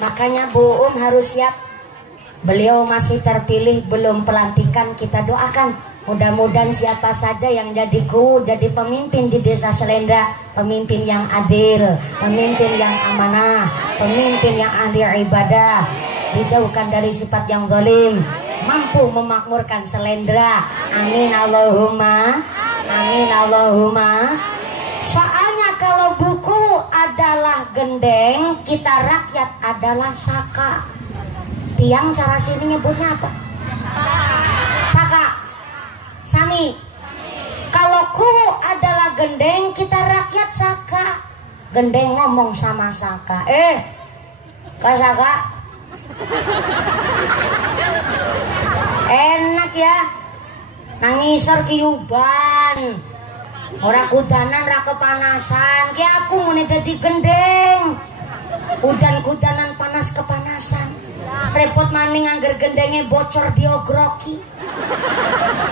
Makanya Bu harus siap. Beliau masih terpilih, belum pelantikan, kita doakan. Mudah-mudahan siapa saja yang jadi pemimpin di desa Selendra, pemimpin yang adil, pemimpin yang amanah, pemimpin yang ahli ibadah, dijauhkan dari sifat yang zalim, mampu memakmurkan Selendra. Amin Allahumma. Amin Allahumma. Soalnya kalau buku adalah gendeng, kita rakyat adalah saka. Tiang cara sini nyebutnya apa? Saka. Sami. Kalau ku adalah gendeng, kita rakyat saka. Gendeng ngomong sama saka. Kak Saka. Enak ya. Nangisor kiuban. Ora kudanan ra kepanasan. Ki aku muni dadi gendeng. Udan-kudanan panas kepanasan. Repot maning angger gendenge bocor diogroki.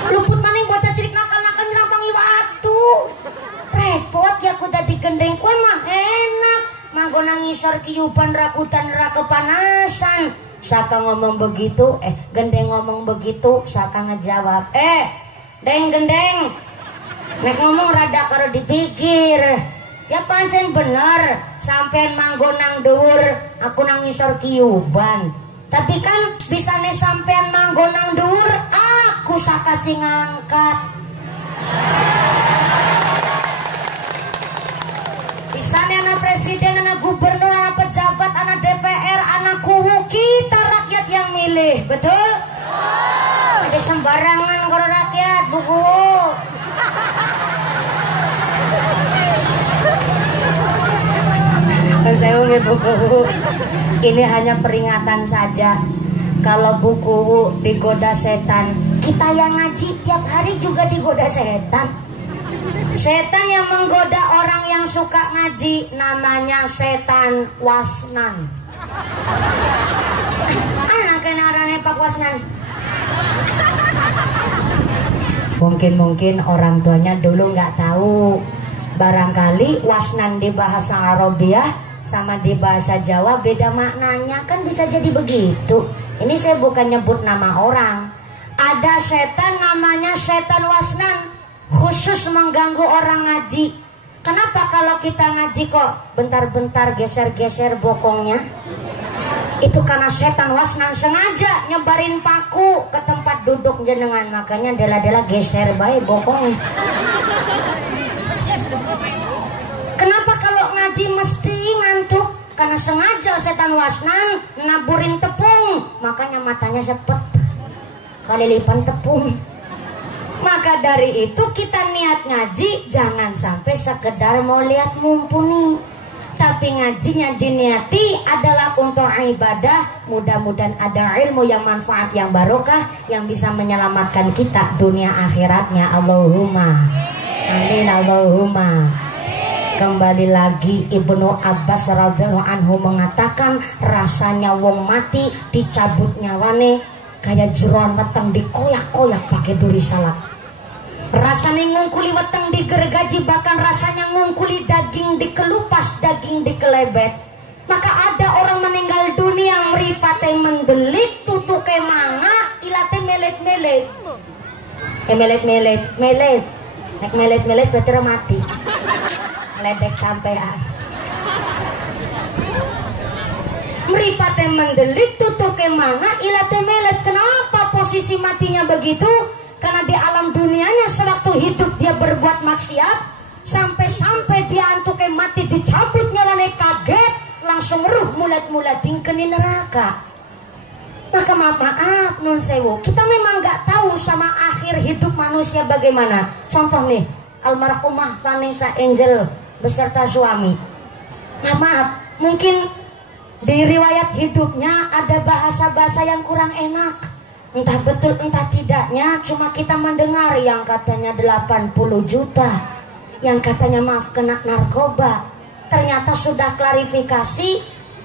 Luput maning bocah cilik nakal-nakal nyerampangi watu. Repot ya ku dadi gendeng kowe mah enak. Manggo nangisor kiuban rakutan ra kepanasan. Saka ngomong begitu, gendeng ngomong begitu, Saka ngejawab, deng gendeng. Nek ngomong rada karo dipikir. Ya pancen bener, sampean manggo nang dhuwur, aku nang ngisor kiuban. Tapi kan bisane sampean manggo nang dhuwur, aku Saka sing ngangkat. Bisane anak presiden, anak gubernur, anak pejabat, anak DPR, anak kuwu, kita rakyat yang milih, betul? Ada sembarangan karo rakyat, buku. Saya buku. Ini hanya peringatan saja. Kalau buku digoda setan, kita yang ngaji tiap hari juga digoda setan. Setan yang menggoda orang yang suka ngaji namanya setan wasnan. Anak kenarane Pak Wasnan. Mungkin orang tuanya dulu nggak tahu. Barangkali wasnan di bahasa Arabiah sama di bahasa Jawa beda maknanya, kan bisa jadi begitu. Ini saya bukan nyebut nama orang. Ada setan namanya setan wasnan, khusus mengganggu orang ngaji. Kenapa kalau kita ngaji kok bentar-bentar geser-geser bokongnya? Itu karena setan wasnan sengaja nyebarin paku ke tempat duduk jenengan. Makanya dela-dela geser baik bokongnya. Kenapa kalau ngaji mesti ngantuk? Karena sengaja setan wasnan naburin tepung. Makanya matanya sepet kelilipan tepung. Maka dari itu kita niat ngaji jangan sampai sekedar mau lihat mumpuni, tapi ngajinya diniati adalah untuk ibadah. Mudah-mudahan ada ilmu yang manfaat, yang barokah, yang bisa menyelamatkan kita dunia akhiratnya. Allahumma amin Allahumma. Kembali lagi Ibnu Abbas radhiyallahu anhu mengatakan, rasanya wong mati dicabut nyawane kayak jeroan weteng dikoyak-koyak pakai duri salak. Rasanya ngungkuli weteng digergaji, bahkan rasanya ngungkuli daging dikelupas, daging dikelebet. Maka ada orang meninggal dunia mripate menggelit, tutuke manga, ilate melet-melet. Melet-melet. Nek melet-melet berarti mati. Ledek sampean. Mripate menggelit, tutuke manga, ilate melet. Kenapa posisi matinya begitu? Karena di alam dunianya sewaktu hidup dia berbuat maksiat, sampai-sampai dia antuke mati dicabut nyawane kaget, langsung ruh mulat-mulat tingkeni neraka. Maka maaf nun sewu, kita memang nggak tahu sama akhir hidup manusia bagaimana. Contoh nih, almarhumah Vanessa Angel beserta suami. Nah maaf, mungkin di riwayat hidupnya ada bahasa-bahasa yang kurang enak. Entah betul entah tidaknya, cuma kita mendengar yang katanya 80 juta, yang katanya maaf kena narkoba. Ternyata sudah klarifikasi,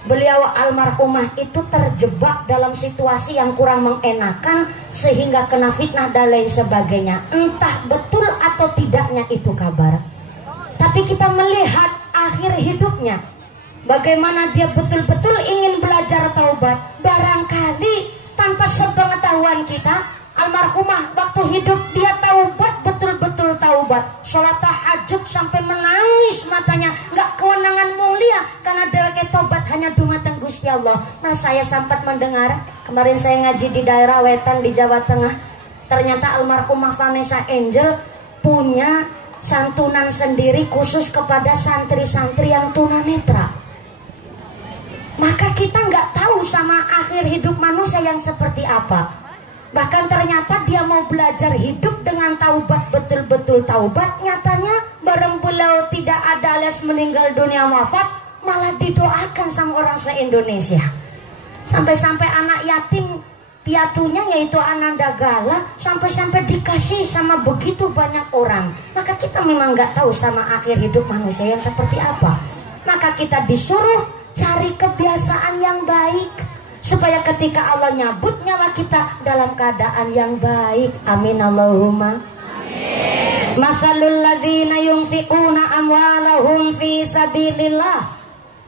beliau almarhumah itu terjebak dalam situasi yang kurang mengenakan sehingga kena fitnah dan lain sebagainya. Entah betul atau tidaknya itu kabar, tapi kita melihat akhir hidupnya, bagaimana dia betul-betul ingin belajar belajar taubat. Barangkali tanpa sepengetahuan kita, almarhumah waktu hidup dia taubat, betul-betul taubat, sholat tahajud sampai menangis matanya, nggak kewenangan mulia karena dia taubat hanya dumateng Gusti Allah. Nah, saya sempat mendengar kemarin saya ngaji di daerah Wetan di Jawa Tengah, ternyata almarhumah Vanessa Angel punya santunan sendiri khusus kepada santri-santri yang tunanetra. Maka kita nggak tahu sama akhir hidup manusia yang seperti apa. Bahkan ternyata dia mau belajar hidup dengan taubat, betul-betul taubat. Nyatanya bareng beliau tidak ada alias meninggal dunia wafat, malah didoakan sama orang se-Indonesia. Sampai-sampai anak yatim piatunya yaitu Ananda Gala sampai-sampai dikasih sama begitu banyak orang. Maka kita memang nggak tahu sama akhir hidup manusia yang seperti apa. Maka kita disuruh cari kebiasaan yang baik supaya ketika Allah nyabut nyawa kita dalam keadaan yang baik. Amin Allahumma amin. Mathalul ladzina yunfiquna amwalahum fi sabilillah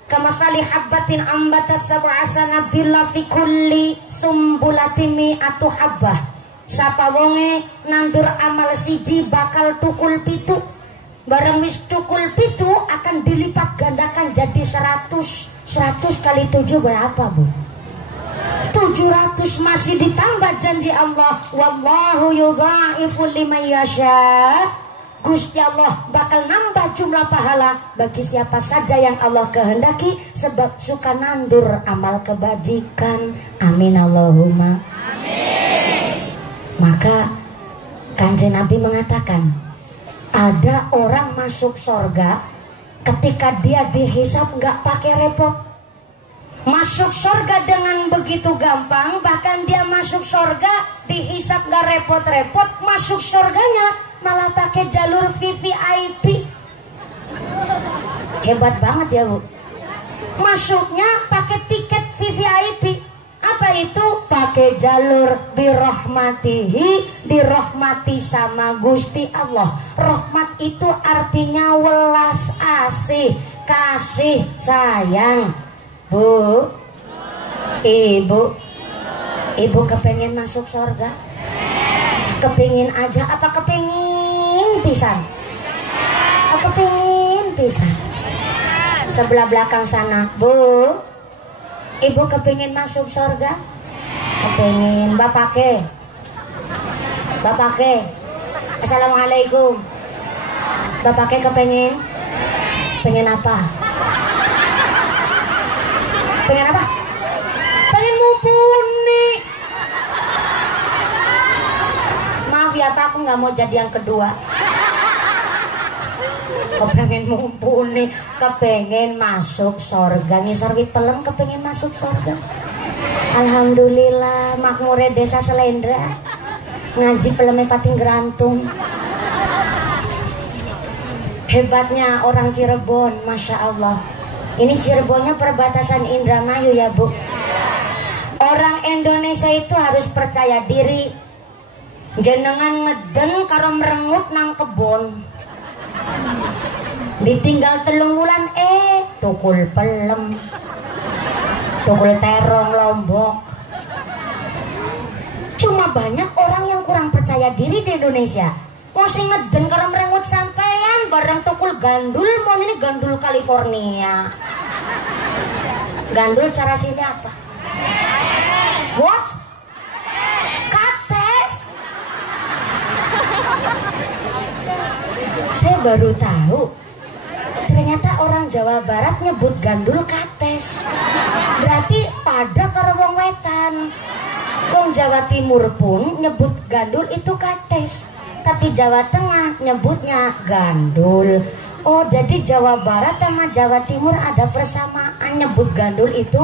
kamathali habbatin ambatat sab'a sanabila fi kulli sumbulatin mi'atu habbah. Sapa wonge nandur amal siji bakal tukul pitu. Barang wis tukul pitu akan dilipat gandakan jadi 100. 100 kali 7 berapa, Bu? 700, masih ditambah janji Allah. Wallahu yudha'ifu liman yasha. Gusti Allah bakal nambah jumlah pahala bagi siapa saja yang Allah kehendaki sebab suka nandur amal kebajikan. Amin Allahumma amin. Maka Kanjeng Nabi mengatakan, ada orang masuk surga ketika dia dihisap nggak pakai repot. Masuk surga dengan begitu gampang, bahkan dia masuk surga dihisap nggak repot-repot. Masuk surganya malah pakai jalur VVIP. Hebat banget ya, Bu. Masuknya pakai tiket VVIP. Apa itu? Pakai jalur birahmatihi, dirahmati sama Gusti Allah. Rahmat itu artinya welas asih, kasih sayang. Bu, ibu kepengen masuk surga? Kepingin aja apa kepingin pisan? Kepingin pisan. Sebelah belakang sana, Bu, ibu kepingin masuk surga? Kepingin. Bapake? Assalamualaikum. Bapake kepingin? Pengen apa? Pengen apa? Pengen mumpuni. Maaf ya Pak, aku nggak mau jadi yang kedua. Kepengen mumpuni, kepengen masuk surga. Ngisor wit pelem kepengen masuk surga. Alhamdulillah, makmure desa Selendra. Ngaji peleme pating gerantung. Hebatnya orang Cirebon, Masya Allah. Ini Cirebonnya perbatasan Indramayu ya, Bu. Orang Indonesia itu harus percaya diri. Jenengan ngeden karo merengut nang kebon. Ditinggal 3 bulan tukul pelem, tukul terong Lombok. Cuma banyak orang yang kurang percaya diri di Indonesia. Masih ngeden karo merengut sampean bareng tukul gandul, mau ini gandul California. Gandul cara sini apa? What? Kates. Saya baru tahu ternyata orang Jawa Barat nyebut gandul kates. Berarti pada karo wong wetan. Wong Jawa Timur pun nyebut gandul itu kates, tapi Jawa Tengah nyebutnya gandul. Oh, jadi Jawa Barat sama Jawa Timur ada persamaan, nyebut gandul itu.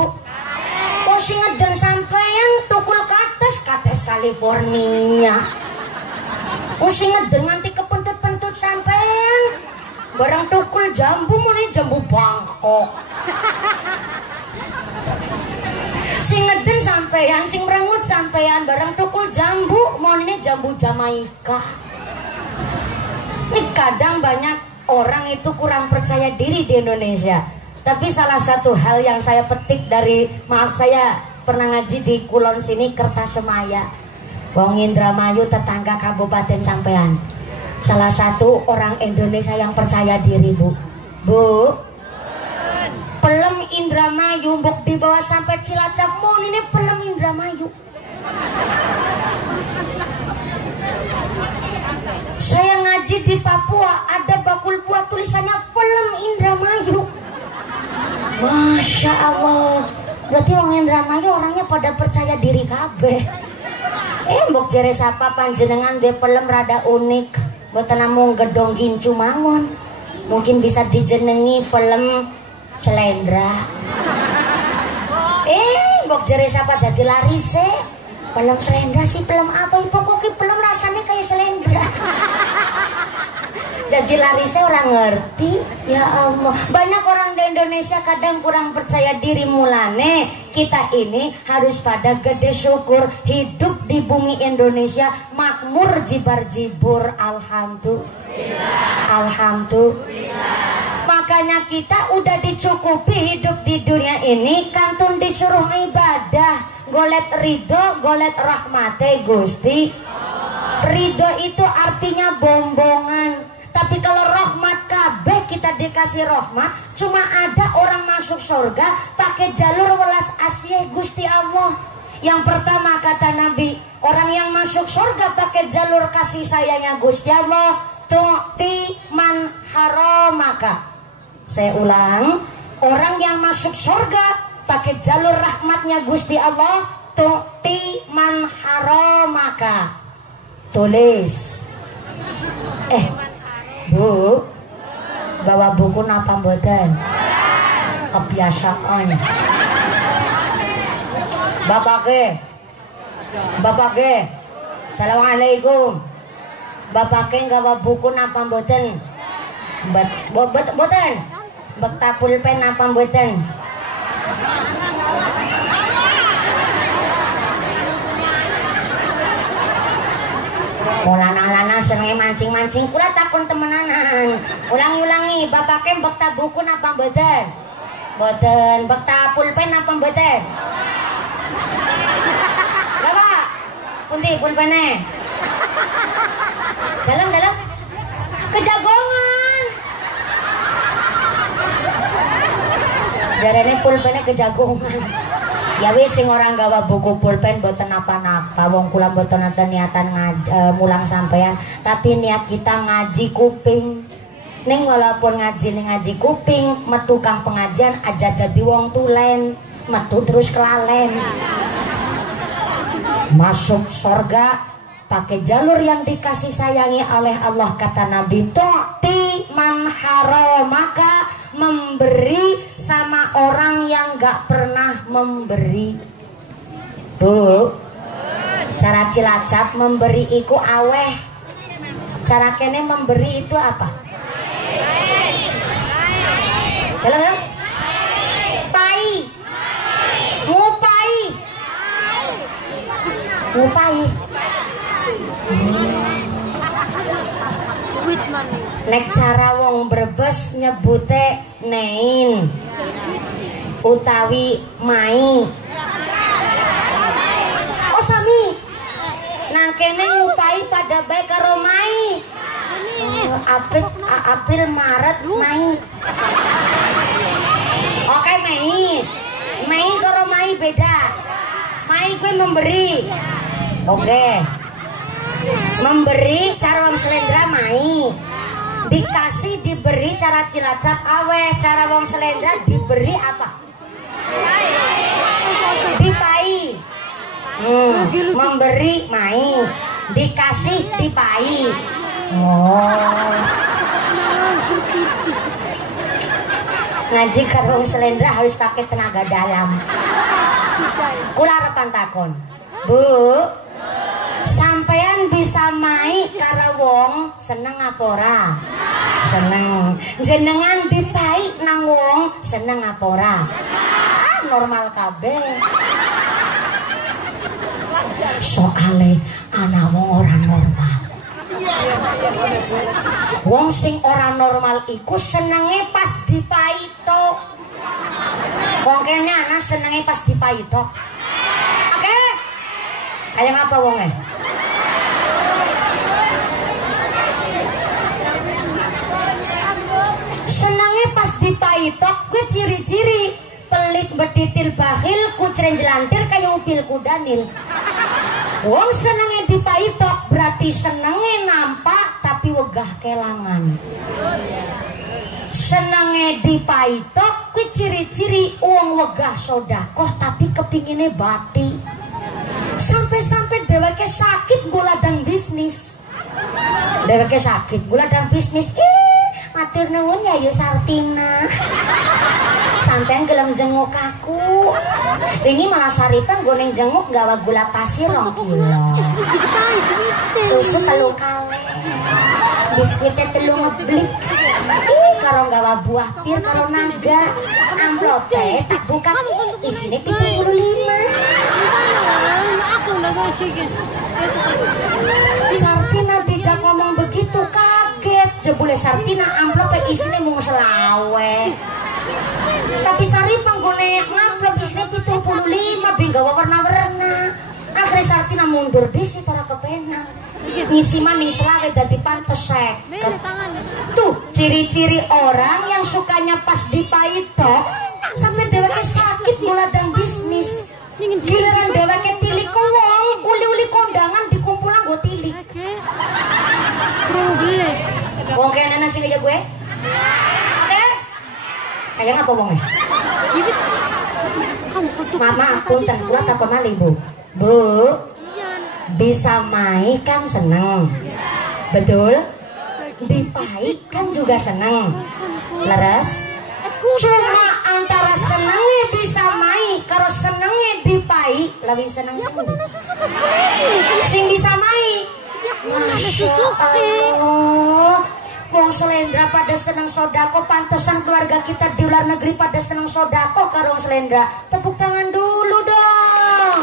Oh, sing ngeden sampean tukul kates California. Oh, sing ngeden nganti kepentut-pentut sampean barang tukul jambu muni jambu Bangkok. Sing ngeden sampean, sing merengut sampean barang tukul jambu mau ini jambu Jamaika. Ini kadang banyak orang itu kurang percaya diri di Indonesia. Tapi salah satu hal yang saya petik dari, maaf saya pernah ngaji di Kulon sini, Kertasemaya, wong Indramayu, tetangga kabupaten sampean. Salah satu orang Indonesia yang percaya diri, Bu. Bu, pelem Indramayu mbok dibawa sampai Cilacap, mau ini pelem Indramayu. Saya ngaji di Papua, ada bakul buah tulisannya pelem Indramayu. Masya Allah, berarti orang Indramayu orangnya pada percaya diri kabeh. Mbok jere sapa panjenengan de pelem rada unik, mboten namung gedong gincu mawon. Mungkin bisa dijenengi pelem Slendra. Mbok jere sapa dadi larise. Pelem Slendra sih pelem apa? Pokoknya pelem rasanya kayak Slendra. Jadi larisnya orang ngerti. Ya Allah, banyak orang di Indonesia kadang kurang percaya diri, mulane kita ini harus pada gede syukur hidup di bumi Indonesia makmur jibar-jibur. Alhamdulillah. Alhamdulillah. Makanya kita udah dicukupi hidup di dunia ini, kantun disuruh ibadah, golet ridho, golet rahmate Gusti. Ridho itu artinya bombongan. Tapi kalau rahmat kabeh kita dikasih rahmat, cuma ada orang masuk surga pakai jalur welas asih Gusti Allah. Yang pertama kata Nabi, orang yang masuk surga pakai jalur kasih sayangnya Gusti Allah, tu'ti man haramaka. Saya ulang, orang yang masuk surga pakai jalur rahmatnya Gusti Allah, tu'ti man haramaka. Tulis. Bu, bawa buku napa mboten? Kebiasaan. Bapake. Assalamualaikum. Bapake bawa buku napa mboten? Mboten. Bekta pulpen napa mboten? Mulana-lana seneng mancing-mancing, kula takon temenanan. Ulangi-ulangi, bapake bekta buku napa mboten? Mboten. Bekta pulpen napa mboten? Bapak, pundi pulpene? Dalam kejagongan. Jarene pulpene kejagongan. Ya wis sing orang gawa buku pulpen boten napa-napa, wong kula boten nonton niatan mulang sampean, tapi niat kita ngaji kuping. Ning walaupun ngaji kuping, metu kang pengajian aja dadi wong tulen, metu terus kelalen. Masuk surga pakai jalur yang dikasih sayangi oleh Allah, kata Nabi, tu'ti man haramaka, memberi sama orang yang gak pernah memberi. Tuh, cara Cilacap memberi iku aweh, cara kene memberi itu apa? Jalan pai, ngupai. Nek cara wong Brebes nyebute nein utawi mai. Oh sami. Nang kene ngupai pada bae karo mai. April Maret Mei. Oke Mei karo mai beda. Mai gue memberi. Oke. Memberi cara wong Slendra mai. Dikasih diberi cara Cilacap aweh, cara wong Slendra diberi apa? Dipai. Memberi mai, dikasih dipai. Oh. Ngaji karo wong Slendra harus pakai tenaga dalam. Kula arepan takon. Bu, sampean bisa mai karo wong seneng apa ora? Seneng. Jenengan dipai nang wong seneng apa ora? Normal kabeh. Soale ana wong ora normal. Wong sing ora normal iku senenge pas dipai tok. kene anak senenge pas dipaitok. Oke? Kayak apa wonge? Senenge pas dipaitok gue ciri-ciri pelit betitil bakhil kucren jelantir kayak upil kudanil. Wong senenge dipaitok berarti senenge nampak tapi wegah kelangan. Senenge dipaitok kuwi ciri-ciri wong wegah sodakoh tapi kepingine bati. Sampai-sampai dheweke sakit guladang bisnis. Dheweke sakit guladang bisnis. Matur nuwun ya Yu Sartina. Sampean gelem jenguk aku. Ini malah Saripan goneng jenguk gawa gula pasir 2 kilo. Susu 3 kali. Biskuitnya 3 ngeblik. Karo gawa buah pir karo naga. Amplope tak buka isine 75. Sartina dijak ngomong begitu kaget. Jebule Sartina amplope isine mung selawe. Tapi Saripang gone ngamplop isine 75 binggawa warna-warna. Akhirnya Sartina mundur disi para kepenang. Ngisi maning selawe dadi pantes seket. Tuh ciri-ciri orang yang sukanya pas dipaitok sampai dheweke sakit guladang bisnis. Giliran dheweke tilik wong, uli-uli kondangan dikumpulan nggo tilik. Wong kene nasi aja gue. Oke? Kayak apa wongnya? Mama punten kula takon malih Bu. Bu. Bisa mai kan seneng. Betul? Dipai kan juga seneng. Leres? Cuma antara senenge bisa mai karo senenge dipai lebih seneng sing bisa mai. Masya Allah. Wong Slendra pada seneng sodako, pantesan keluarga kita di luar negeri pada seneng sodako karo Slendra. Tepuk tangan dulu dong.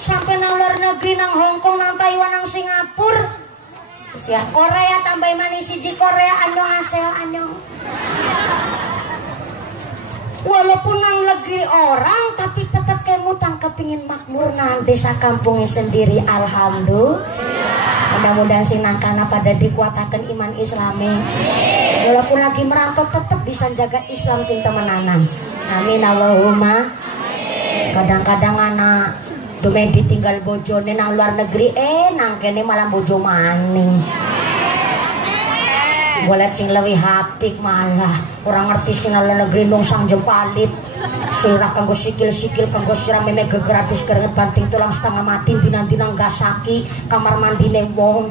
Sampai nang luar negeri, nang Hongkong, nang Taiwan, nang Singapura. Terus ya Korea tambah manis siji Korea anyong aseo anyong. Walaupun nang negeri orang tapi tetap kemutang kepingin makmur nang desa kampungnya sendiri. Alhamdulillah. Mudah-mudahan sing nangkana pada dikuatakan iman Islami. Walaupun lagi merantau tetap bisa jaga Islam sing temenanan. Amin Allahumma. Kadang-kadang anak domen ditinggal bojone nang luar negeri nang kene malah bojo maning. Golek sing leuwih apik malah orang ngerti sing nang luar negeri nung sang jempalit. Sirah kanggo sikil-sikil kanggo sirah meme gegeradus keringet banting tulang setengah mati dina-dina gasaki kamar mandine wong.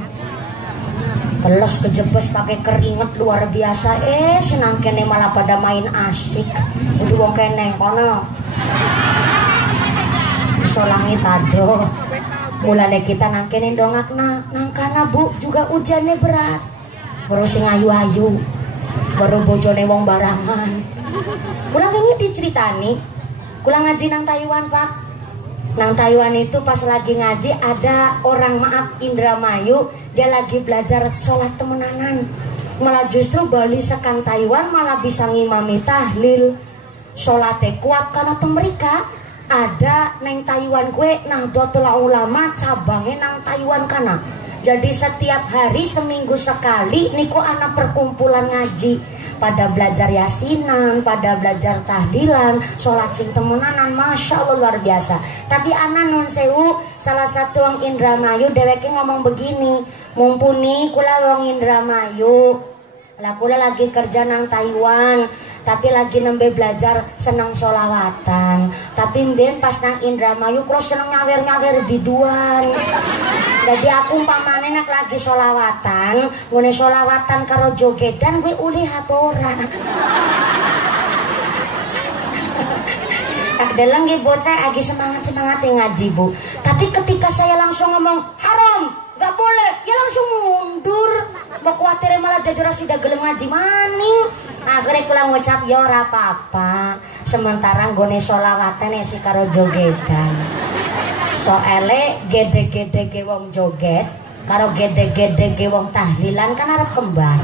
Teles kejebes pakai keringet luar biasa senang kene malah pada main asik. Itu wong kene kono. Solangi tado. Mulane kita nang kene dongakna nang kana Bu juga ujannya berat. Baru sing ayu-ayu. Baru bojone wong barangan. Kulang ini diceritani, kulang ngaji nang Taiwan Pak. Nang Taiwan itu pas lagi ngaji ada orang maaf Indramayu, dia lagi belajar sholat temenanan. Malah justru Bali sekang Taiwan malah bisa ngimami tahlil. Sholatnya kuat karena mereka ada nang Taiwan gue Nahdlatul Ulama cabangnya nang Taiwan kana. Jadi setiap hari seminggu sekali niku anak perkumpulan ngaji. Pada belajar yasinan, pada belajar tahlilan, sholat sing temenanan, masya Allah luar biasa. Tapi anak non sewu, salah satu wong Indramayu dheweke ngomong begini, mumpuni kula wong Indramayu, lah kula lagi kerja nang Taiwan, tapi lagi nembe belajar senang sholawatan. Tapi mbien pas nang Indramayu kula seneng nyawer-nyawer biduan. Jadi aku umpamane nak lagi sholawatan, ngene sholawatan karo jogedan gue uli hapora. Dalam nggih bocah lagi semangat ngaji Bu. Tapi ketika saya langsung ngomong haram, nggak boleh, ya langsung mundur. Mbok kuwatir malah dadi ora sida gelem ngaji maning. Akhirnya kula ngucap ya ora apa-apa. Sementara nggone sholawatan si karo jogedan. Soale gede-gede wong joget karo gede-gede wong tahlilan kan arep kembar.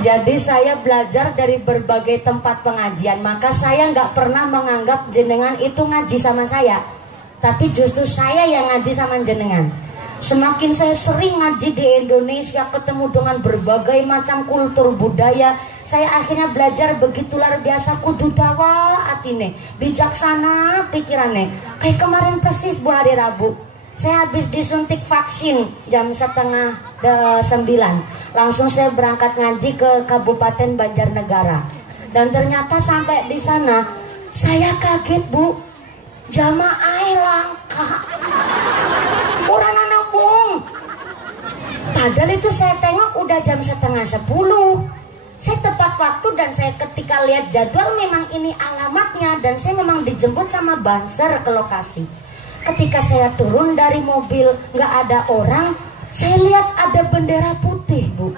Jadi saya belajar dari berbagai tempat pengajian, maka saya nggak pernah menganggap jenengan itu ngaji sama saya, tapi justru saya yang ngaji sama jenengan. Semakin saya sering ngaji di Indonesia, ketemu dengan berbagai macam kultur budaya, saya akhirnya belajar begitu luar biasa. Kudu dawa atine, bijaksana pikirannya. Kayak kemarin persis bu hari Rabu, saya habis disuntik vaksin jam 8:30. Langsung saya berangkat ngaji ke Kabupaten Banjarnegara. Dan ternyata sampai di sana, saya kaget bu, jamaah langka. Orang nabung. Padahal itu saya tengok udah jam 9:30. Saya tepat waktu dan saya ketika lihat jadwal memang ini alamatnya dan saya memang dijemput sama banser ke lokasi. Ketika saya turun dari mobil nggak ada orang, saya lihat ada bendera putih bu.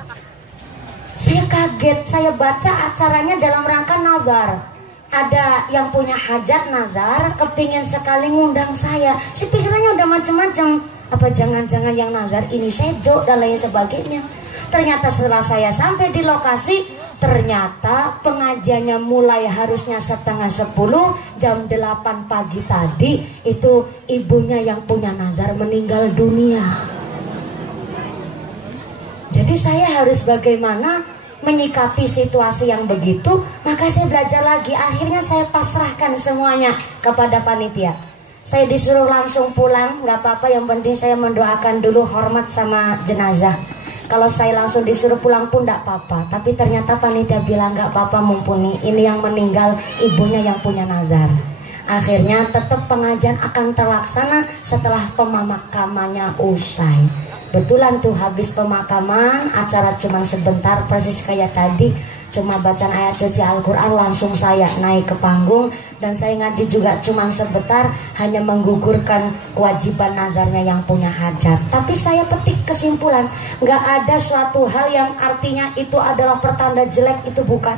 Saya kaget, saya baca acaranya dalam rangka nazar. Ada yang punya hajat nazar, kepingin sekali ngundang saya. Si pikirannya udah macam-macam. Apa jangan-jangan yang nazar ini sedok dan lain sebagainya. Ternyata setelah saya sampai di lokasi, ternyata pengajiannya mulai harusnya 9:30, jam 8 pagi tadi itu ibunya yang punya nazar meninggal dunia. Jadi saya harus bagaimana menyikapi situasi yang begitu. Maka saya belajar lagi, akhirnya saya pasrahkan semuanya kepada panitia. Saya disuruh langsung pulang, nggak apa-apa, yang penting saya mendoakan dulu, hormat sama jenazah. Kalau saya langsung disuruh pulang pun nggak apa-apa. Tapi ternyata panitia bilang nggak apa-apa, mumpuni ini yang meninggal ibunya yang punya nazar. Akhirnya tetap pengajian akan terlaksana setelah pemakamannya usai. Betulan tuh habis pemakaman, acara cuma sebentar, persis kayak tadi, cuma bacaan ayat suci Al-Quran, langsung saya naik ke panggung. Dan saya ngaji juga cuma sebentar, hanya menggugurkan kewajiban nazarnya yang punya hajat. Tapi saya petik kesimpulan, nggak ada suatu hal yang artinya itu adalah pertanda jelek, itu bukan.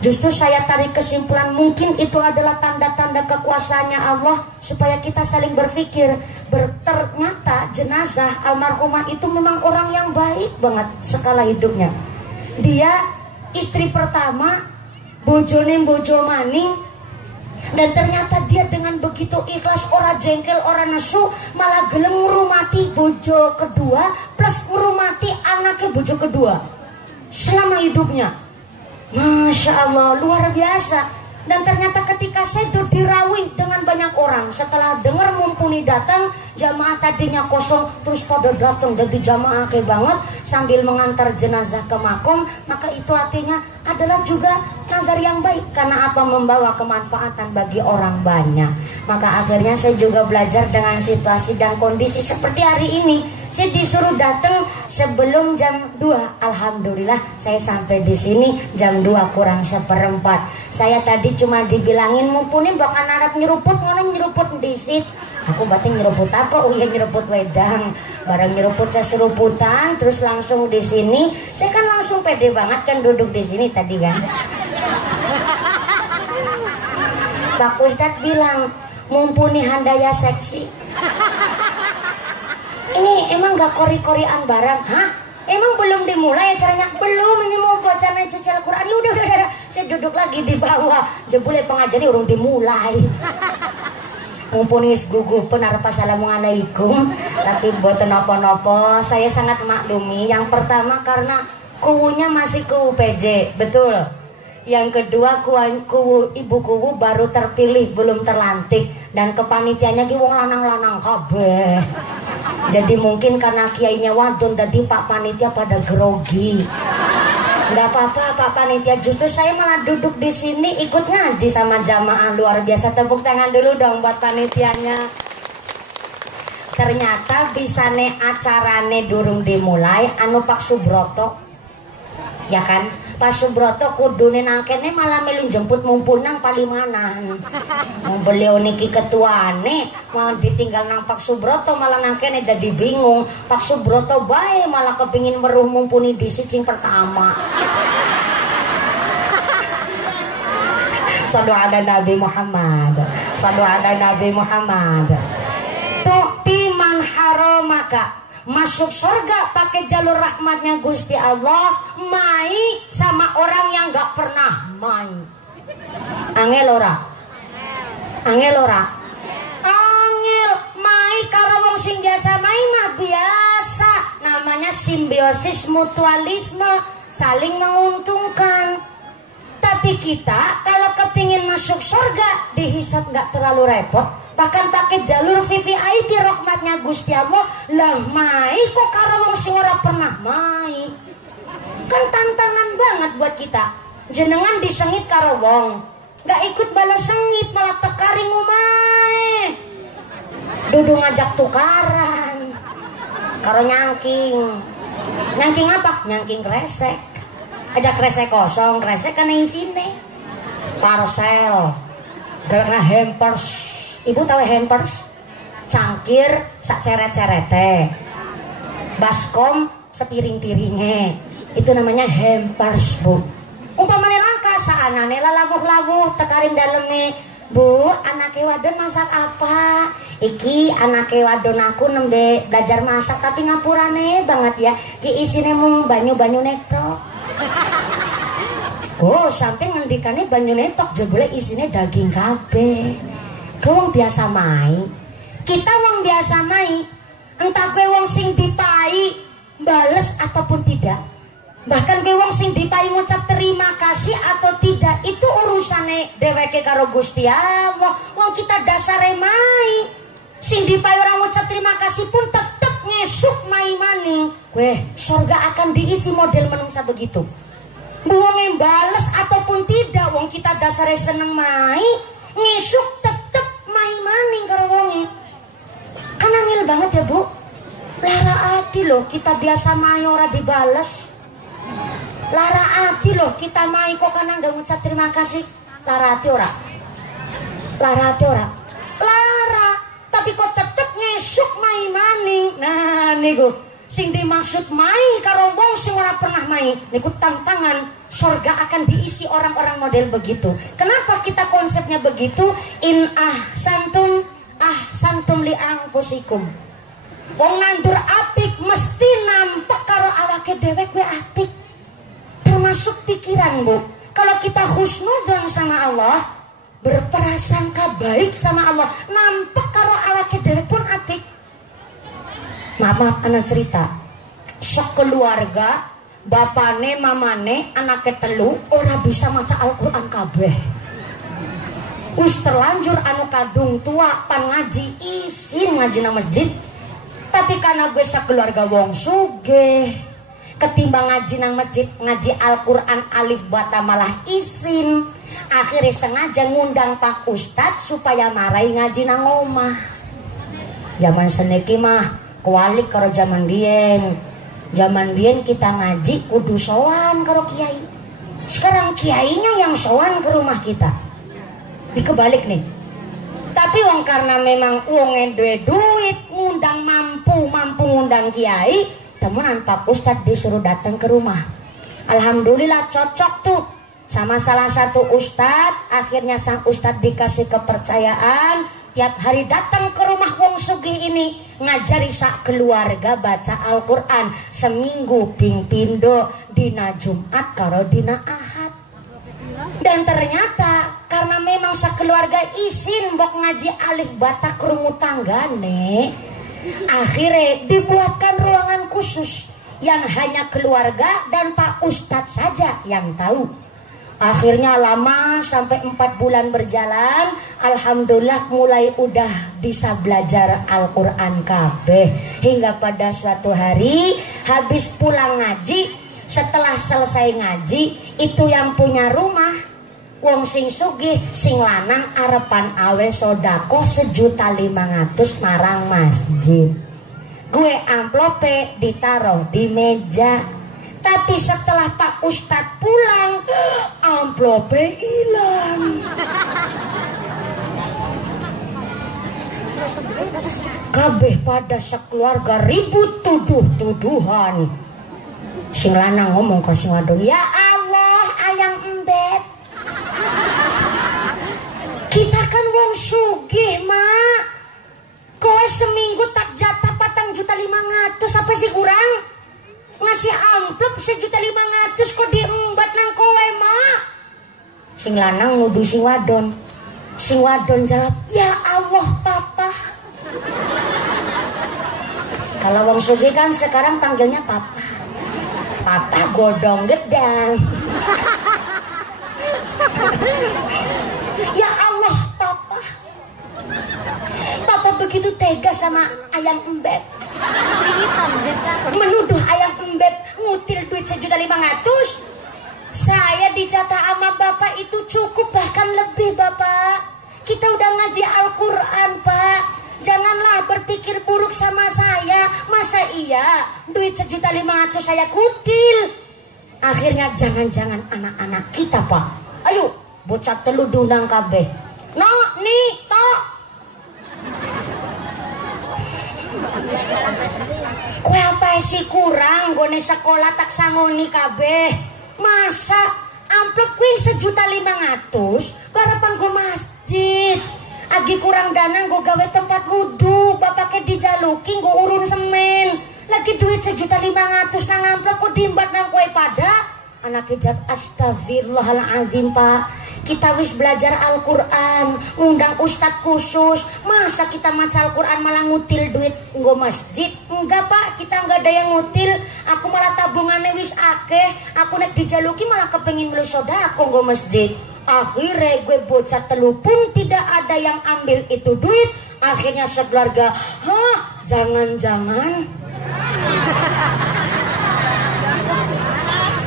Justru saya tarik kesimpulan, mungkin itu adalah tanda-tanda kekuasaannya Allah supaya kita saling berpikir. Ternyata jenazah almarhumah itu memang orang yang baik banget sekala hidupnya. Dia istri pertama, bojone bojo maning, dan ternyata dia dengan begitu ikhlas, ora jengkel, ora nesu, malah gelem ngurumati bojo kedua plus ngurumati anaknya bojo kedua selama hidupnya. Masya Allah, luar biasa. Dan ternyata ketika saya itu dirawih dengan banyak orang, setelah dengar mumpuni datang, jamaah tadinya kosong terus pada datang, jadi jamaah kayak banget sambil mengantar jenazah ke makom. Maka itu artinya adalah juga nazar yang baik, karena apa? Membawa kemanfaatan bagi orang banyak. Maka akhirnya saya juga belajar dengan situasi dan kondisi seperti hari ini. Saya disuruh datang sebelum jam 2. Alhamdulillah saya sampai di sini jam 2 kurang 1/4. Saya tadi cuma dibilangin mumpuni bahkan narap nyeruput, ngono nyeruput disit. Aku batin nyeruput apa? Oh iya nyeruput wedang. Barang nyeruput saya seruputan, terus langsung di sini. Saya kan langsung pede banget kan duduk di sini tadi kan. Pak Ustadz bilang mumpuni handaya seksi. Ini emang gak kori-korian barang? Hah? Emang belum dimulai acaranya? Belum, ini mau bacaan cuci Al-Quran. Ya udah. Saya duduk lagi di bawah. Jebule pengajiannya udah dimulai. Mumpuni guguh penarap assalamualaikum. Tapi buat nopo-nopo, saya sangat maklumi. Yang pertama karena kuwunya masih kuwu PJ, betul. Yang kedua kuwu ibu kuwu baru terpilih, belum terlantik. Dan kepanitianya ki wong lanang-lanang kabeh. Jadi mungkin karena kiainya wadon, tadi Pak Panitia pada grogi. Nggak apa-apa Pak Panitia, justru saya malah duduk di sini ikut ngaji sama jamaah, luar biasa. Tepuk tangan dulu dong buat panitianya. Ternyata bisa nih acarane durung dimulai, anu Pak Subroto, ya kan? Pak Subroto kudune nangkene malah melu jemput mumpun nang Palimanan. Beliau niki ketuane, mau ditinggal nang Pak Subroto malah nangkene jadi bingung. Pak Subroto bae malah kepingin weruh mumpuni di sing pertama. Sallu ala Nabi Muhammad. Sallu ala Nabi Muhammad. Tu'ti man haramaka masuk surga pakai jalur rahmatnya Gusti Allah, mai sama orang yang gak pernah mai. Angel ora? Angel ora? Angel mai karo wong sing biasa mai mah biasa. Namanya simbiosis mutualisme, saling menguntungkan. Tapi kita kalau kepingin masuk surga dihisap gak terlalu repot. Bahkan pakai jalur VVIP rahmatnya Gusti Allah, lah mai kok karo wong sing ora pernah mai. Kan tantangan banget buat kita. Jenengan disengit karo wong, gak ikut balas sengit, malah tekaring omae. Dudu ngajak tukaran karo nyangking. Nyangking apa? Nyangking kresek. Ajak kresek kosong, kresek kan isine parcel. Gara-gara hampers. Ibu tahu hampers? Cangkir sak ceret-cerete, baskom sepiring-piringnya, itu namanya hampers, Bu. Umpamanya langka saanane labuh-labuh tekarin daleme, Bu, anake wadon masak apa? Iki anake wadon aku nembe belajar masak tapi ngapurane banget ya. Ki isine mung banyu-banyu netok. Oh, sampai ngendikane banyu netok jebule isine daging kabeh. Kau wong biasa mai, kita wong biasa mai, entah kau wong sing dipai bales ataupun tidak, bahkan kau wong sing dipai ngucap terima kasih atau tidak, itu urusane dheweke karo Gusti Allah. Wong kita dasare mai, sing dipai orang ngucap terima kasih pun tetep ngesuk mai maning. Weh, surga akan diisi model menungsa begitu. Wong bales ataupun tidak, wong kita dasare seneng mai, ngesuk tetep mai maning karo wonge. Kan angel banget ya, Bu. Lara ati loh kita biasa mai ora dibales. Lara ati loh kita mai kok kana enggak ngucap terima kasih. Lara ati ora? Lara ati ora? Lara, tapi kok tetep ngesuk mai maning. Nah, niku sing dimaksud mai karo wong sing ora pernah mai. Niku tantangan. Surga akan diisi orang-orang model begitu. Kenapa kita konsepnya begitu? In ahsantum li anfusikum. Wong nandur apik mesti nampak karo awake dhewek we apik. Termasuk pikiran, Bu. Kalau kita husnudzon sama Allah, berprasangka baik sama Allah, nampak karo awake dhewek pun apik. Maaf, anak cerita. Sekeluarga, bapane, mamane, anaknya telu ora bisa maca Al-Quran kabeh. Wis terlanjur anu kadung tua pan ngaji isin ngaji nang masjid. Tapi karena gue sekeluarga wong sugih, ketimbang ngaji nang masjid ngaji Al-Quran alif bata malah isin. Akhirnya sengaja ngundang Pak Ustadz supaya marai ngaji nang omah. Zaman seniki mah kualik karo zaman biyen. Zaman biyen kita ngaji kudu sowan karo kiai. Sekarang kiainya yang sowan ke rumah kita. Dikebalik nih. Tapi wong karena memang wong duwe duit, ngundang mampu ngundang kiai, temenan Pak Ustadz disuruh datang ke rumah. Alhamdulillah cocok tuh sama salah satu ustadz. Akhirnya sang ustadz dikasih kepercayaan tiap hari datang ke rumah wong sugih ini, ngajari sak keluarga baca Al-Quran seminggu ping pindo, dina Jumat karo dina Ahad. Dan ternyata karena memang sekeluarga isin mbok ngaji alif bata krungu tanggane, akhirnya dibuatkan ruangan khusus yang hanya keluarga dan Pak Ustadz saja yang tahu. Akhirnya lama sampai 4 bulan berjalan, alhamdulillah mulai udah bisa belajar Al-Quran kabeh. Hingga pada suatu hari habis pulang ngaji, setelah selesai ngaji, itu yang punya rumah wong sing sugih, sing lanang arepan awe sodako 1.500.000 marang masjid. Gue amplope ditaruh di meja. Tapi setelah Pak Ustadz pulang, amplope hilang. Kabeh pada sekeluarga ribut tuduh-tuduhan. Sing lanang ngomong ke sing wadon, ya Allah ayang embet, kita kan wong sugih mak, kowe seminggu tak jatah 4 1.500.000 apa sih kurang? Ngasih amplop 1.500.000 kok diembat nang kowe mak. Sing lanang nuduh sing wadon. Sing wadon jawab, ya Allah papa. Kalau wong sugih kan sekarang panggilnya papa. Papa godong gedang. Ya Allah papa. Papa begitu tega sama ayang embet. Menuduh ayang embet ngutil duit 1.500.000. Saya dijatah sama bapak itu cukup bahkan lebih bapak. Kita udah ngaji Al-Quran pak. Janganlah berpikir buruk sama saya. Masa iya duit 1.500.000 saya kutil. Akhirnya jangan-jangan anak-anak kita pak. Ayo bocah telu diundang kabeh. No nih tok. Kue apa sih kurang gone sekolah tak sangoni kabeh. Masa amplop kuing 1.500.000 garapan go masjid. Agi kurang dana go gawe tempat wudhu. Bapaknya dijaluki go urun semen. Lagi duit 1.500.000 nang amplop kok diimbat nang kue pada. Anak ijat astagfirullahaladzim pak. Kita wis belajar Al-Quran, ngundang ustadz khusus. Masa kita maca Al-Quran malah ngutil duit nggo masjid? Enggak pak, kita enggak ada yang ngutil. Aku malah tabungannya wis akeh. Aku nek dijaluki malah kepengin melu sodako nggo masjid. Akhirnya gue bocah telu pun tidak ada yang ambil itu duit. Akhirnya sekeluarga, hah jangan-jangan.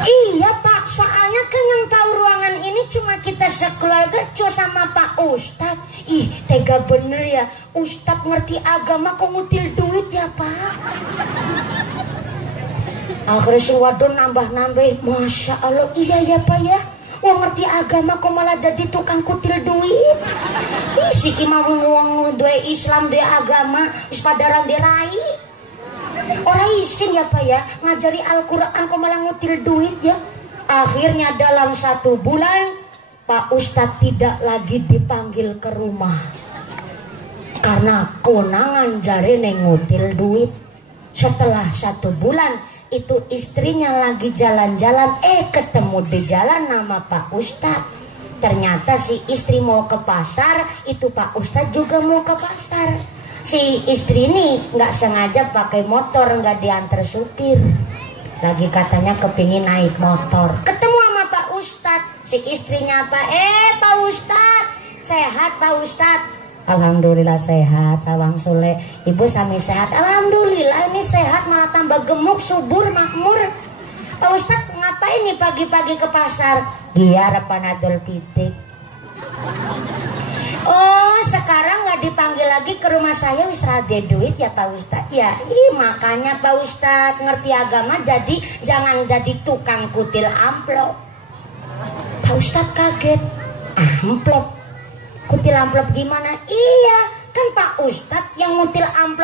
Iya pak, soalnya kan yang tahu ruangan ini cuma kita sekeluarga co sama Pak Ustad. Ih tega bener ya, Ustad ngerti agama kok ngutil duit ya pak. Akhirnya si wadon nambah-nambah, Masya Allah iya ya pak ya. Wong ngerti agama kok malah jadi tukang kutil duit. Ih si kima wong duwe Islam duwe agama wis padaran dirai. Orang isin ya pak ya, ngajari Al-Quran kok malah ngutil duit ya. Akhirnya dalam 1 bulan Pak Ustadz tidak lagi dipanggil ke rumah karena konangan jari ngutil duit. Setelah 1 bulan itu istrinya lagi jalan-jalan, ketemu di jalan nama Pak Ustadz. Ternyata si istri mau ke pasar, itu Pak Ustadz juga mau ke pasar. Si istri ini nggak sengaja pakai motor, nggak diantar supir. Lagi katanya kepingin naik motor. Ketemu sama Pak Ustadz. Si istrinya apa? Pak Ustadz, sehat Pak Ustadz? Alhamdulillah sehat, Sawang Sule. Ibu sami sehat? Alhamdulillah ini sehat, malah tambah gemuk, subur, makmur. Pak Ustadz ngapain nih pagi-pagi ke pasar? Biar panadol pitik. Oh sekarang nggak dipanggil lagi ke rumah saya wis rade duit ya Pak Ustadz ya. Makanya Pak Ustadz ngerti agama jadi jangan jadi tukang kutil amplop. Pak Ustadz kaget, amplop kutil amplop gimana? Iya kan Pak Ustadz yang ngutil amplop.